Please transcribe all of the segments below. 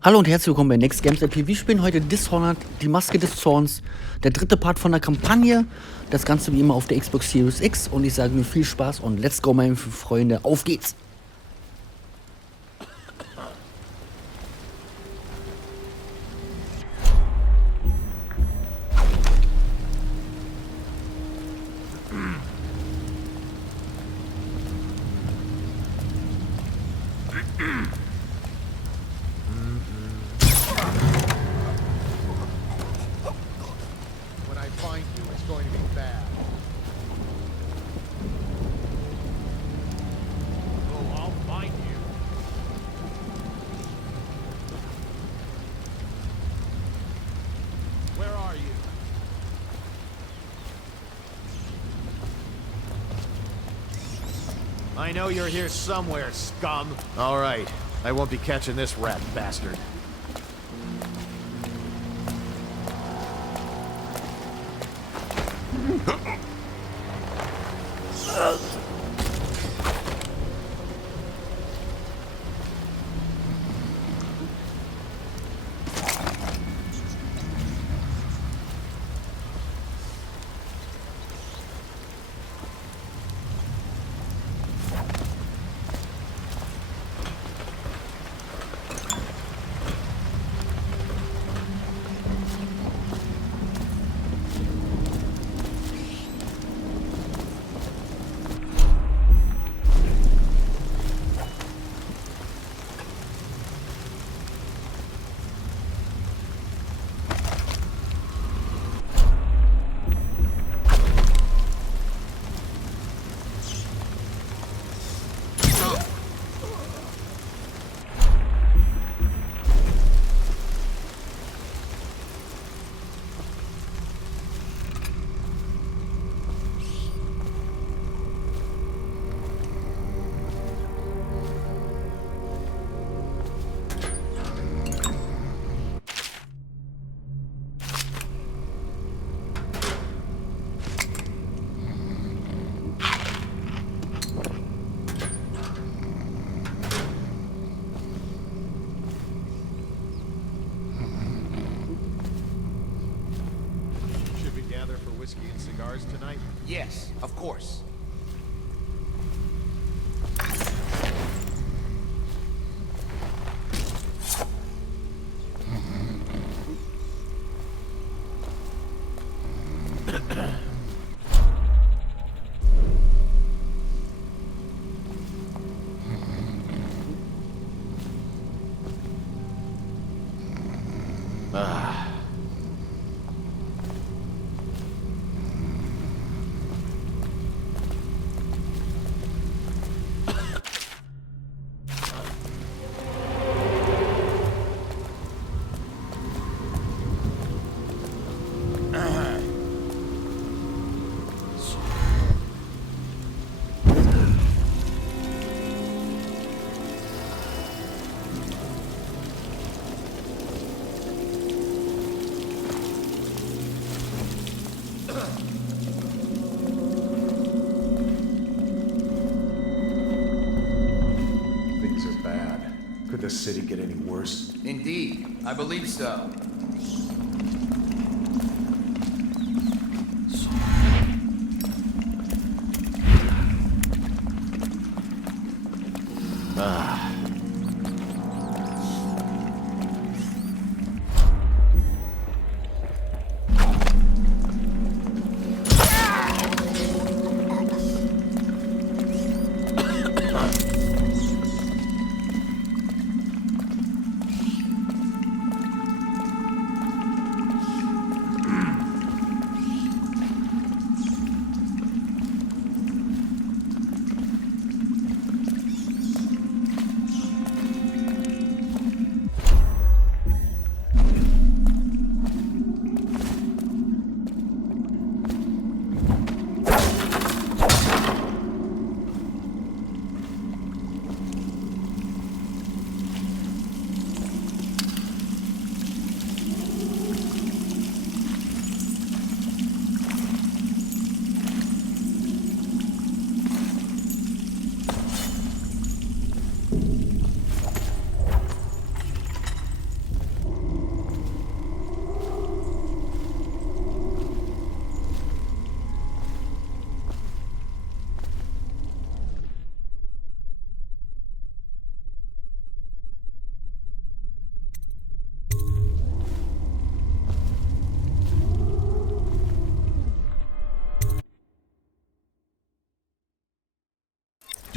Hallo und herzlich willkommen bei Next Games LP. Wir spielen heute Dishonored, die Maske des Zorns, der dritte Part von der Kampagne. Das Ganze wie immer auf der Xbox Series X und ich sage nur viel Spaß und let's go, meine Freunde, auf geht's! When I find you, it's going to be bad. Oh, I'll find you. Where are you? I know you're here somewhere, scum. All right. I won't be catching this rat bastard. Should we gather for whiskey and cigars tonight? Yes, of course. Things are bad. Could the city get any worse? Indeed, I believe so.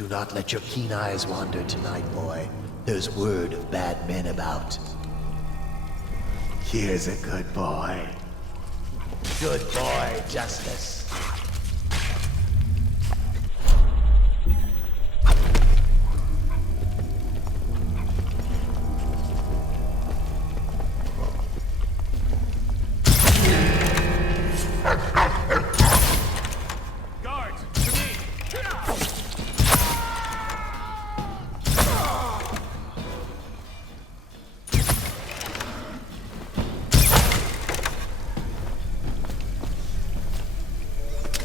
Do not let your keen eyes wander tonight, boy. There's word of bad men about. Here's a good boy. Good boy, Justice. Guards, to me!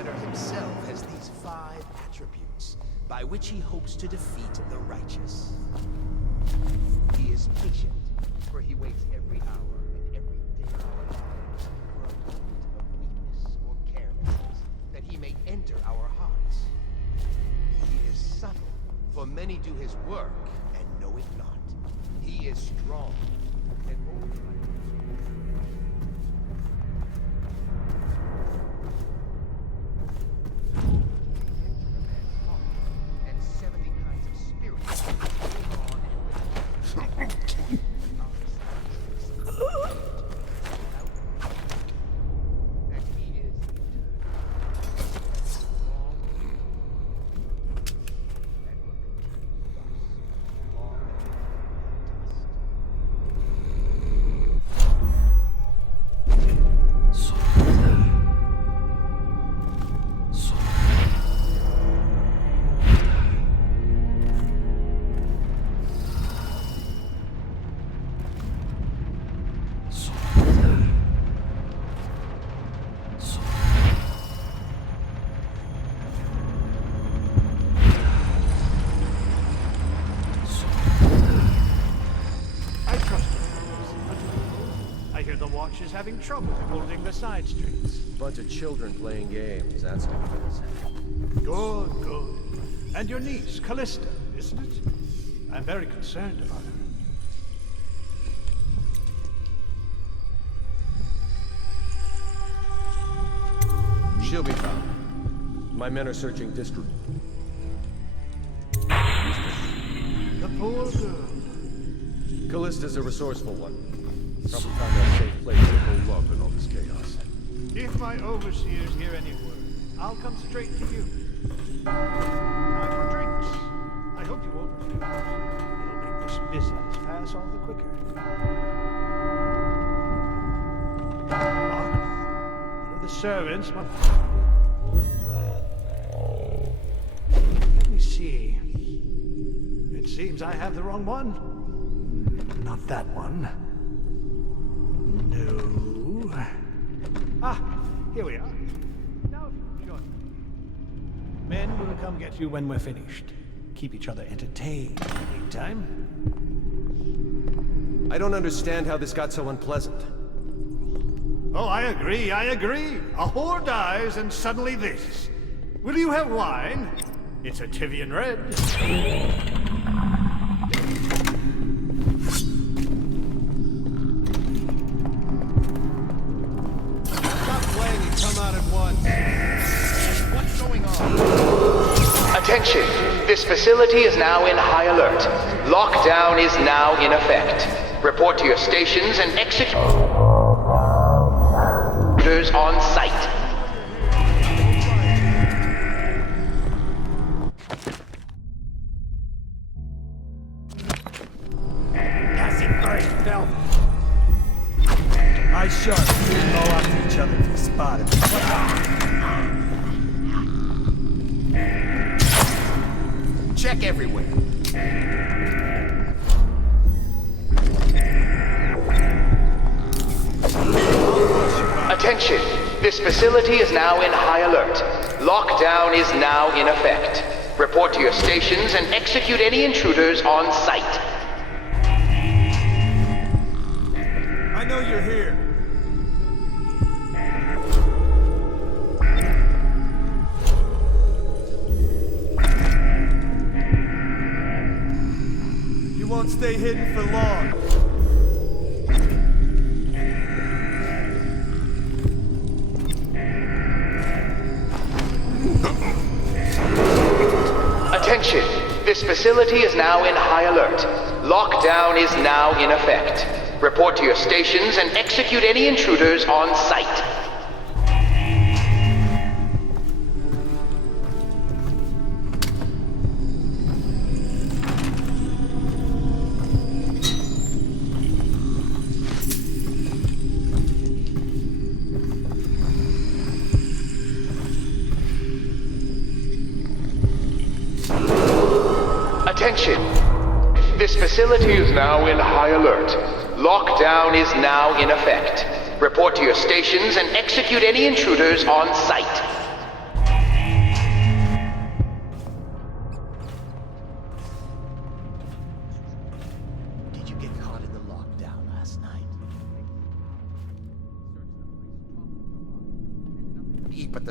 Outsider himself has these 5 attributes by which he hopes to defeat the righteous. He is patient, for he waits every hour and every day of our lives for a moment of weakness or carelessness, that he may enter our hearts. He is subtle, for many do his work and know it not. He is strong, and only and 70 kinds of spirits live on and and he is strong and will continue thus long I trust you. I hear the Watch is having trouble holding the side streets. Bunch of children playing games, that's how it is. Good, good. And your niece, Callista, isn't it? I'm very concerned about her. She'll be found. My men are searching district. The poor girl. Callista's a resourceful one. Probably found a safe place to hold up in all this chaos. If my overseers hear any word, I'll come straight to you. Time for drinks. I hope you won't refuse. It'll make this business pass all the quicker. One of the servants must... Let me see. It seems I have the wrong one. Not that one. No. Ah, here we are. Now if you join me. Men will come get you when we're finished. Keep each other entertained in the meantime. I don't understand how this got so unpleasant. Oh, I agree. A whore dies and suddenly this. Will you have wine? It's a Tivian Red. Attention! This facility is now in high alert. Lockdown is now in effect. Report to your stations and execute on site. I shot. Go after each other if you spot him. Check everywhere. Attention! This facility is now in high alert. Lockdown is now in effect. Report to your stations and execute any intruders on site. I know you're here. You won't stay hidden for long. Attention! This facility is now in high alert. Lockdown is now in effect. Report to your stations and execute any intruders on site. Attention! This facility is now in high alert. Lockdown is now in effect. Report to your stations and execute any intruders on site.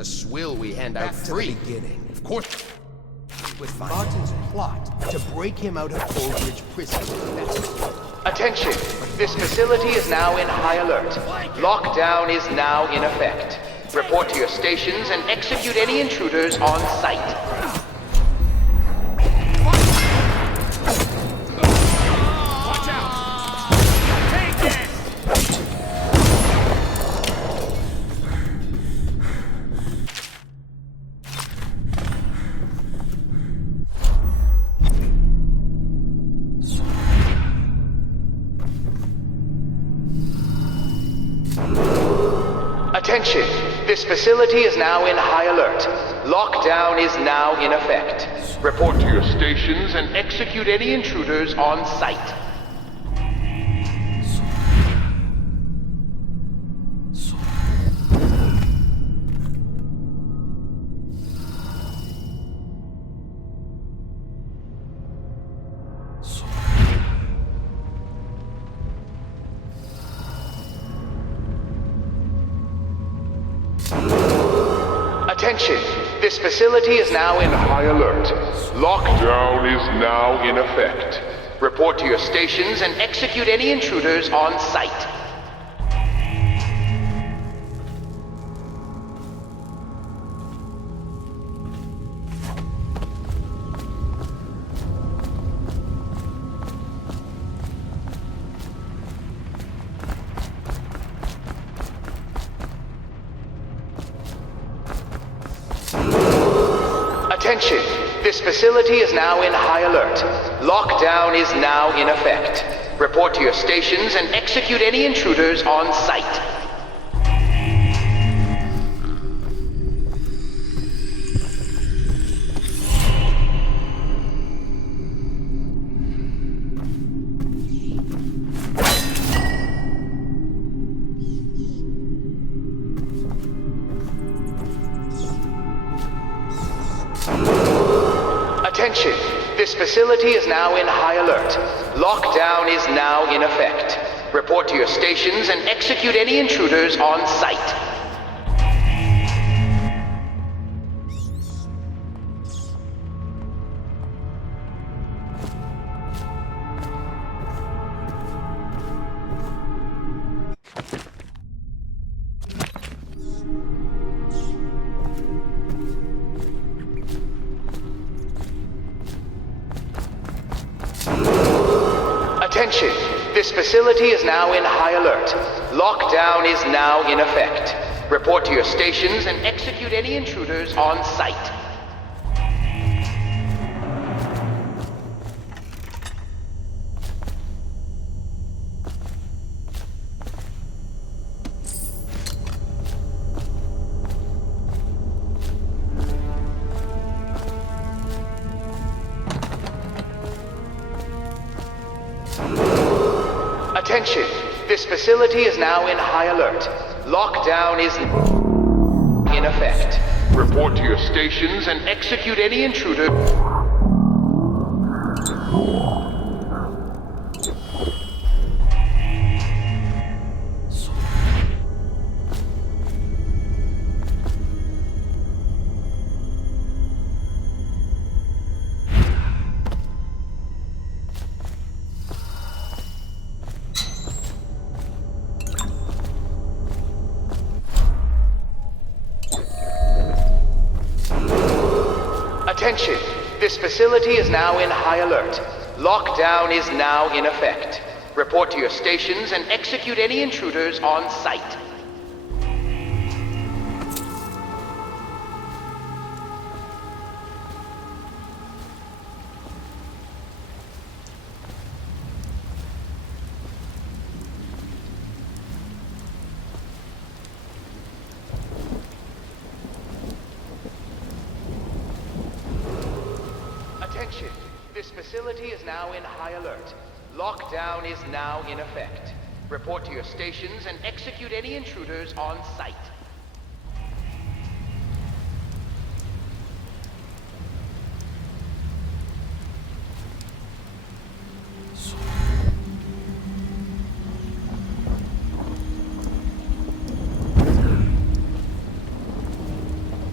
the swill we hand out Back to the free. beginning. Of course. With Martin's plot to break him out of Coldridge Prison. Attention! This facility is now in high alert. Lockdown is now in effect. Report to your stations and execute any intruders on site. Watch out! Take it! Attention! This facility is now in high alert. Lockdown is now in effect. Report to your stations and execute any intruders on site. Attention! This facility is now in high alert. Lockdown is now in effect. Report to your stations and execute any intruders on site. Attention! This facility is now in high alert. Lockdown is now in effect. Report to your stations and execute any intruders on site. Attention! This facility is now in high alert. Lockdown is now in effect. Report to your stations and execute any intruders on site. Attention! This facility is now in high alert. Lockdown is now in effect. Report to your stations and execute any intruders on site. Attention! This facility is now in high alert. Lockdown is in effect. Report to your stations and execute any intruder. Attention! This facility is now in high alert. Lockdown is now in effect. Report to your stations and execute any intruders on site. Attention! This facility is now in high alert. Lockdown is now in effect. Report to your stations and execute any intruders on site.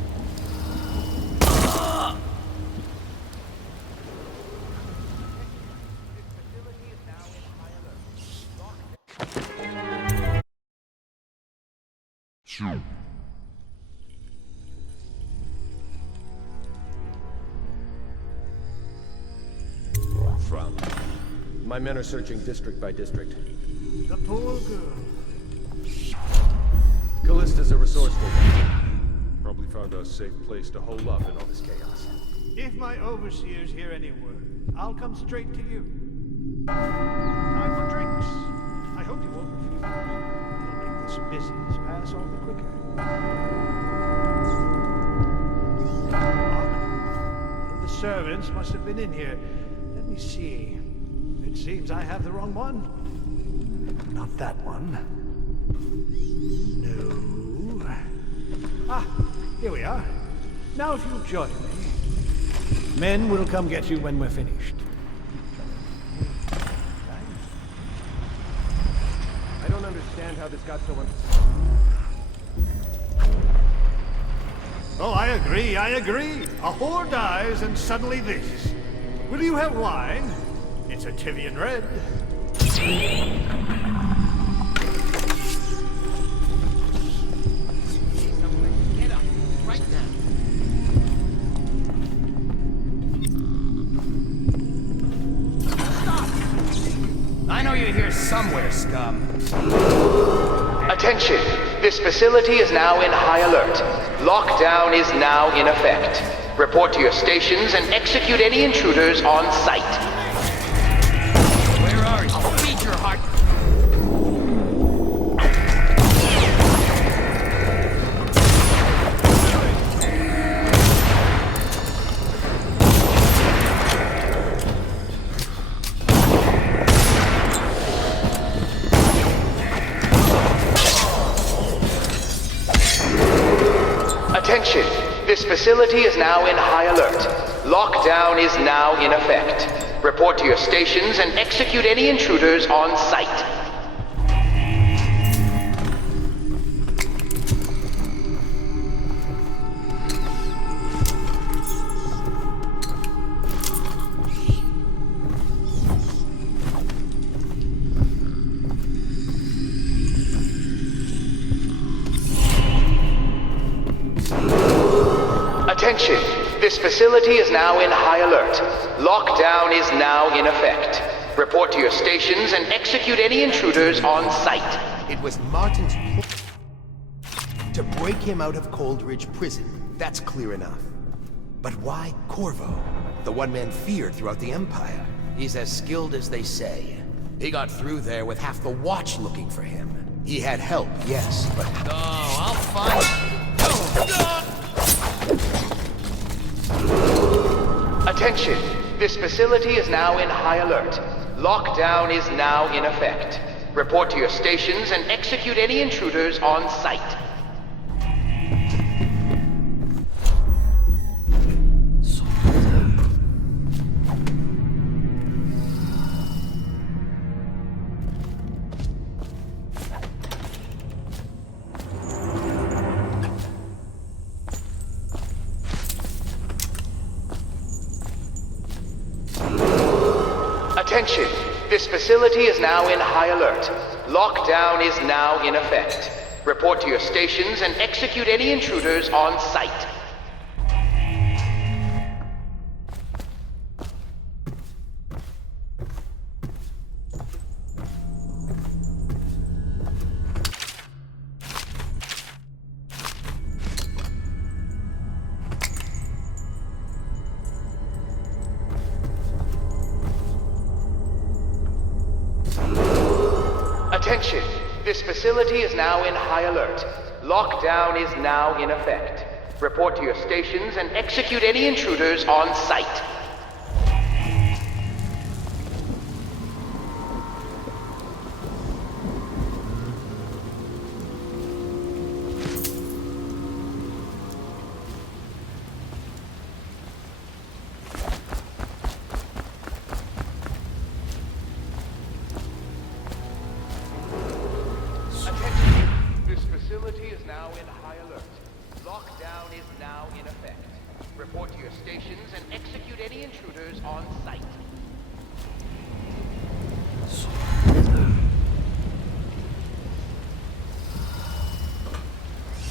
From. My men are searching district by district. The poor girl. Callista's a resourceful one. Probably found a safe place to hole up in all this chaos. If my overseers hear any word, I'll come straight to you. Time for drinks. I hope you won't refuse. It'll make this business pass all the quicker. One of the servants must have been in here. Let me see. It seems I have the wrong one. Not that one. No. Ah, here we are. Now if you'll join me. Men will come get you when we're finished. I don't understand how this got so Oh, I agree. A whore dies and suddenly this. Will you have wine? It's a Tivian red. Get up, right now. Stop! I know you're here somewhere, scum. Attention! This facility is now in high alert. Lockdown is now in effect. Report to your stations and execute any intruders on sight. Where are you? I'll feed your heart. Attention! This facility is now in high alert. Lockdown is now in effect. Report to your stations and execute any intruders on sight. Attention! This facility is now in high alert. Lockdown is now in effect. Report to your stations and execute any intruders on sight. It was Martin's to break him out of Coldridge Prison. That's clear enough. But why Corvo? The one man feared throughout the Empire. He's as skilled as they say. He got through there with half the Watch looking for him. He had help, yes, but... Oh, I'll find... Attention! This facility is now in high alert. Lockdown is now in effect. Report to your stations and execute any intruders on sight. Attention! This facility is now in high alert. Lockdown is now in effect. Report to your stations and execute any intruders on sight. Attention! This facility is now in high alert. Lockdown is now in effect. Report to your stations and execute any intruders on sight. This facility is now in high alert. Lockdown is now in effect. Report to your stations and execute any intruders on sight.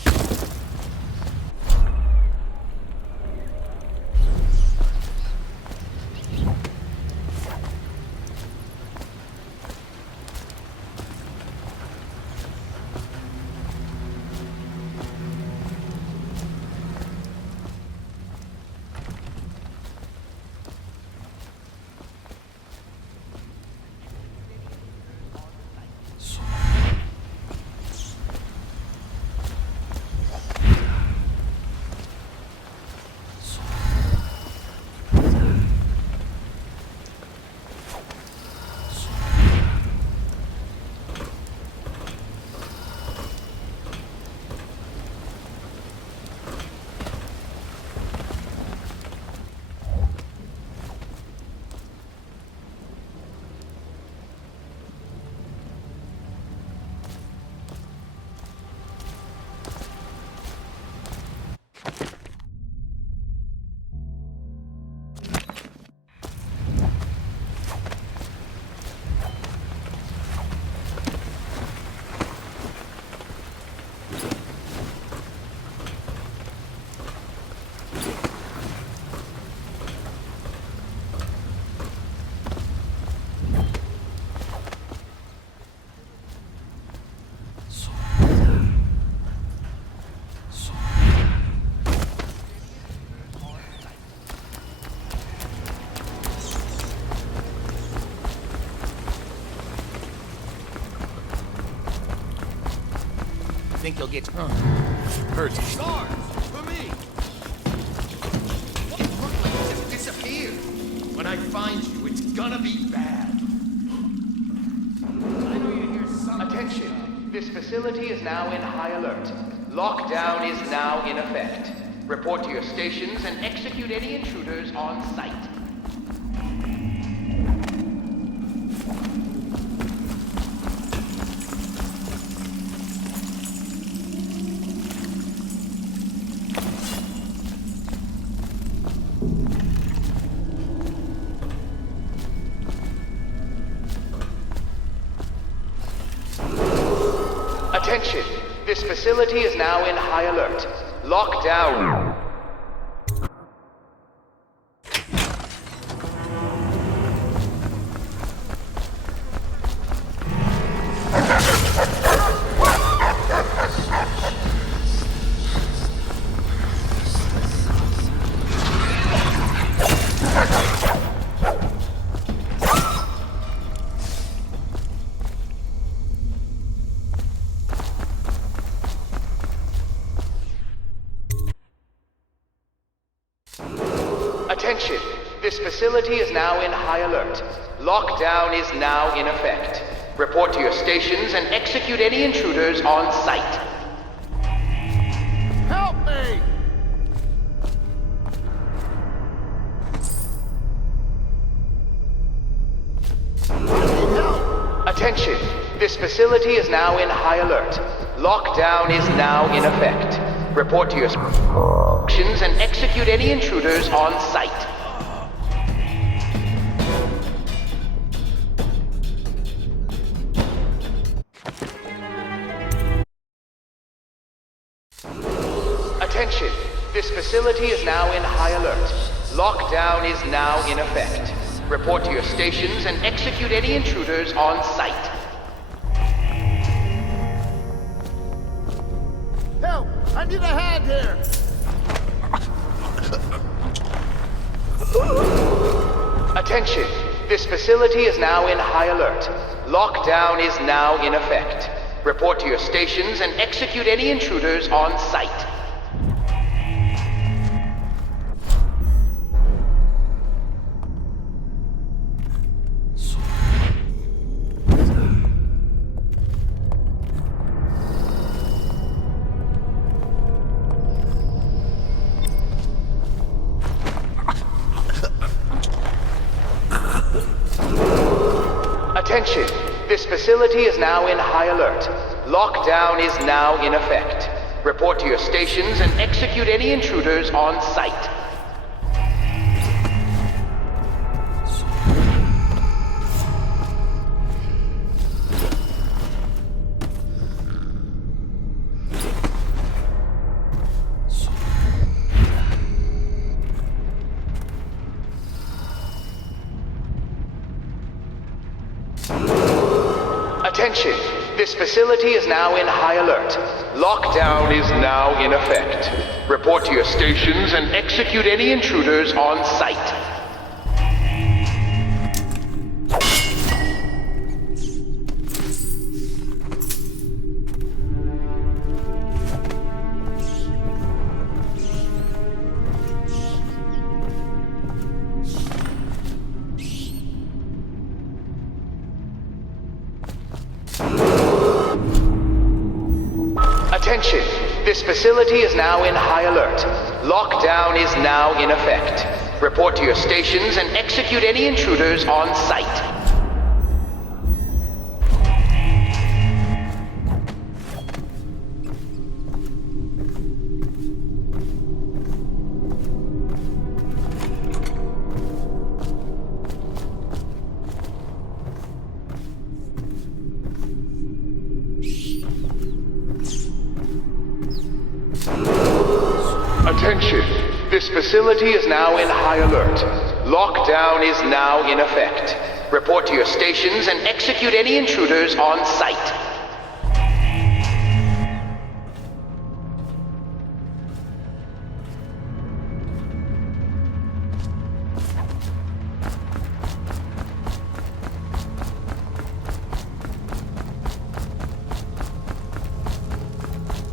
think you'll get... Hurts. Guards! For me! What looked like you just disappeared? When I find you, it's gonna be bad. I know you hear something. Attention. This facility is now in high alert. Lockdown is now in effect. Report to your stations and execute any intruders on site. Attention. This facility is now in high alert. Lockdown. Attention. This facility is now in high alert. Lockdown is now in effect. Report to your stations and execute any intruders on site. Help me! Attention. This facility is now in high alert. Lockdown is now in effect. Report to your stations and execute any intruders on site. Attention. This facility is now in high alert. Lockdown is now in effect. Report to your stations and execute any intruders on site. Help! I need a hand here! Attention. This facility is now in high alert. Lockdown is now in effect. Report to your stations and execute any intruders on site. Attention. This facility is now in high alert. Lockdown is now in effect. Report to your stations and execute any intruders on site. Attention. This facility is now in high alert. Lockdown is now in effect. Report to your stations and execute any intruders on site. Attention. This facility is now in high alert. Lockdown is now in effect. Report to your stations and execute any intruders on site. Attention. This facility is now in high alert. Lockdown is now in effect. Report to your stations and execute any intruders on site.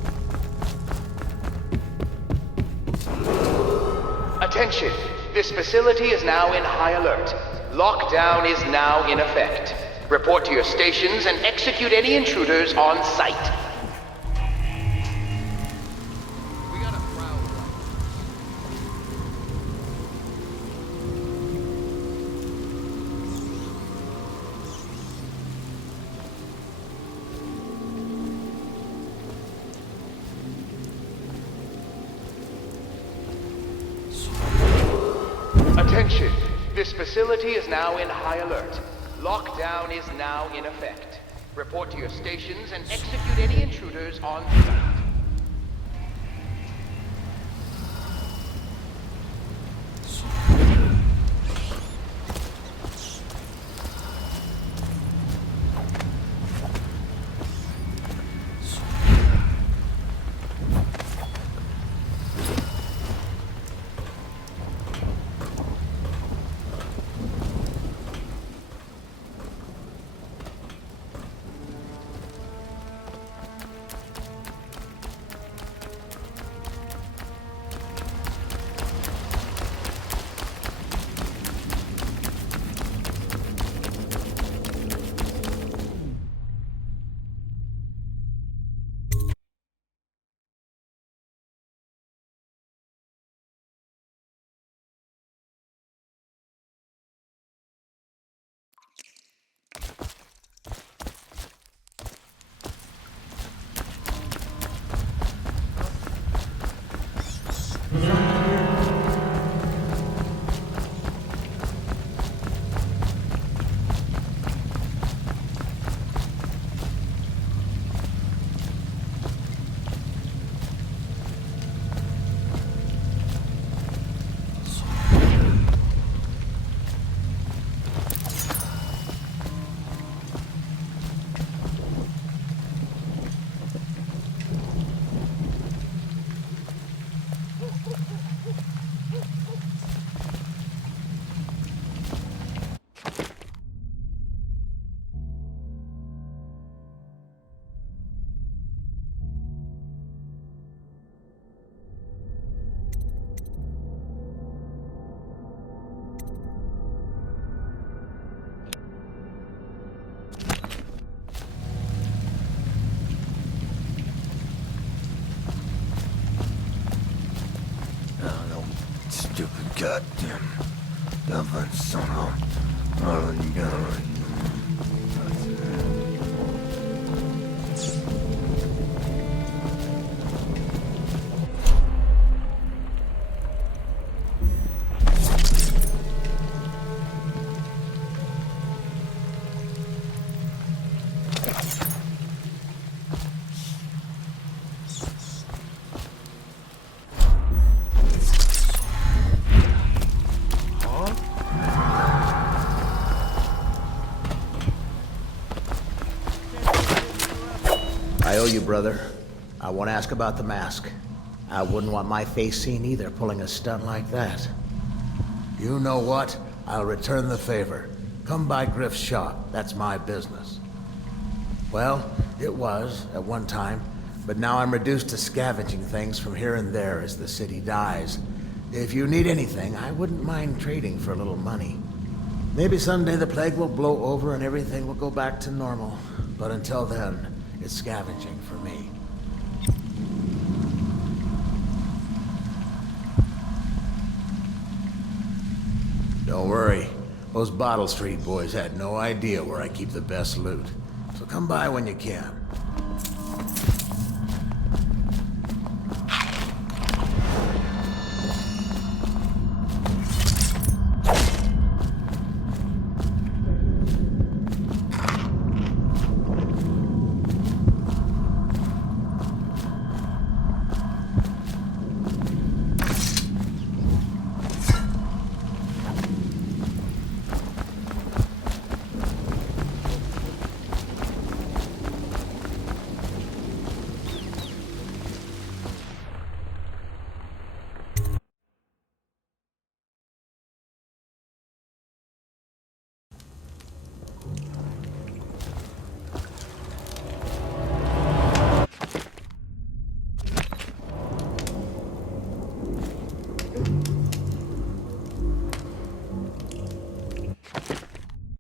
Attention! This facility is now in high alert. Lockdown is now in effect. Report to your stations and execute any intruders on site. We got a prowler. Attention! This facility is now in high alert. Lockdown is now in effect. Report to your stations and execute any intruders on site. Stupid goddamn dumb son of... I owe you, brother. I won't ask about the mask. I wouldn't want my face seen either, pulling a stunt like that. You know what? I'll return the favor. Come by Griff's shop. That's my business. Well, it was, at one time, but now I'm reduced to scavenging things from here and there as the city dies. If you need anything, I wouldn't mind trading for a little money. Maybe someday the plague will blow over and everything will go back to normal. But until then, it's scavenging for me. Don't worry. Those Bottle Street boys had no idea where I keep the best loot. So come by when you can.